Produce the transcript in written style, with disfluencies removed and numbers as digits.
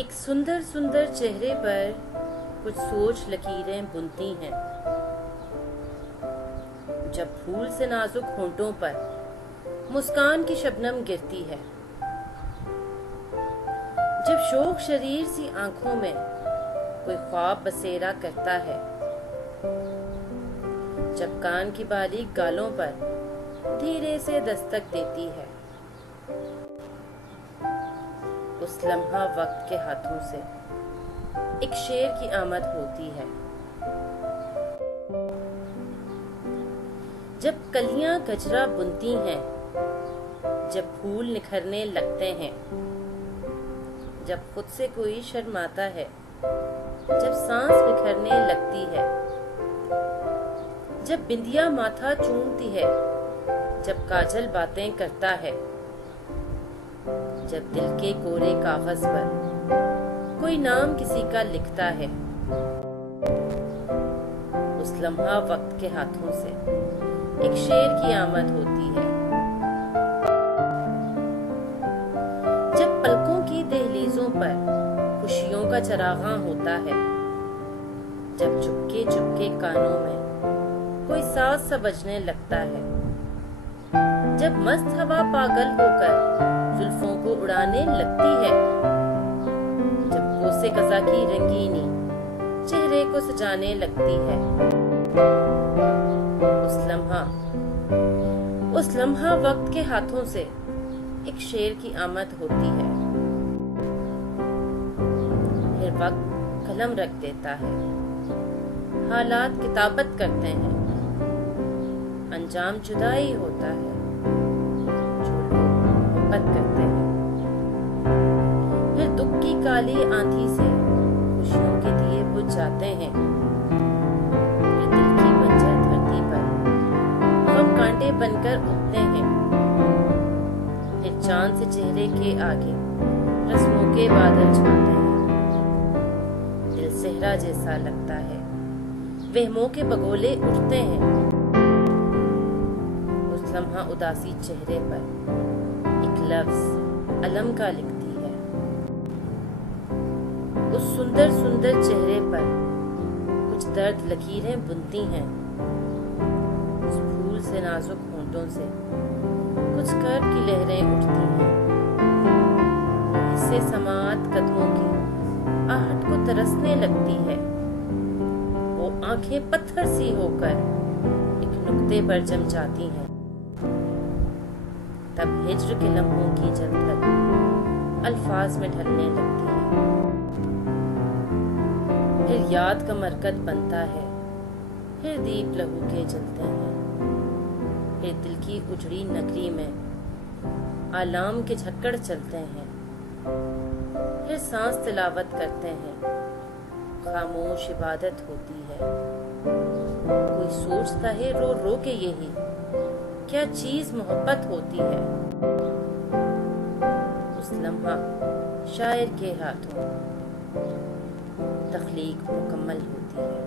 एक सुंदर सुंदर चेहरे पर कुछ सोच लकीरें बुनती हैं। जब फूल से नाजुक होंठों पर मुस्कान की शबनम गिरती है, जब शोक शरीर सी आंखों में कोई ख्वाब बसेरा करता है, जब कान की बारीक गालों पर धीरे से दस्तक देती है, उस लम्हा वक्त के हाथों से एक शेर की आमद होती है। जब कलियां गजरा बुनती हैं, जब फूल निखरने लगते हैं, जब खुद से कोई शर्माता है, जब सांस बिखरने लगती है, जब बिंदिया माथा चूमती है, जब काजल बातें करता है, जब दिल के कोरे कागज पर कोई नाम किसी का लिखता है, उस लम्हा वक्त के हाथों से एक शेर की आमद होती है। जब पलकों की दहलीजों पर खुशियों का चरागां होता है, जब चुपके चुपके कानों में कोई साज सा बजने लगता है, जब मस्त हवा पागल होकर जुल्फों को उड़ाने लगती है, जब कोसे कज़ा की रंगीनी चेहरे को सजाने लगती है, उस लम्हा वक्त के हाथों से एक शेर की आमद होती है। फिर वक्त कलम रख देता है, हालात किताबत करते हैं, अंजाम जुदाई होता है, करते हैं। फिर दुख की काली आंधी से खुशियों के दिए बुझ जाते हैं। फिर दिल की बंजर धरती पर गम कांटे बनकर उगते हैं। फिर चांद से चेहरे के आगे रस्मों के बादल छाते हैं। दिल सेहरा जैसा लगता है, वहमों के बगोले उठते हैं। उस लम्हा उदासी चेहरे पर एक लफ्ज अलम का लिखती है। उस सुंदर सुंदर चेहरे पर कुछ दर्द लकीरें बुनती हैं। उस फूल से नाजुक होंठों से कुछ कर्ब की लहरें उठती हैं। इससे समात कदमों की आहट को तरसने लगती है। वो आंखें पत्थर सी होकर एक नुक्ते पर जम जाती हैं। तब हिज्र के लम्हों की जलधर अल्फाज में ढलने लगती है। फिर याद का मरकत बनता है, फिर दीप लहू के जलते हैं। फिर दिल की उजड़ी नगरी में आलाम के झक्कड़ चलते हैं। फिर सांस तिलावत करते हैं, खामोश इबादत होती है। कोई सोचता है रो रो के यही क्या चीज मोहब्बत होती है। उस लम्हा शायर के हाथों तख्लीक मुकम्मल होती है।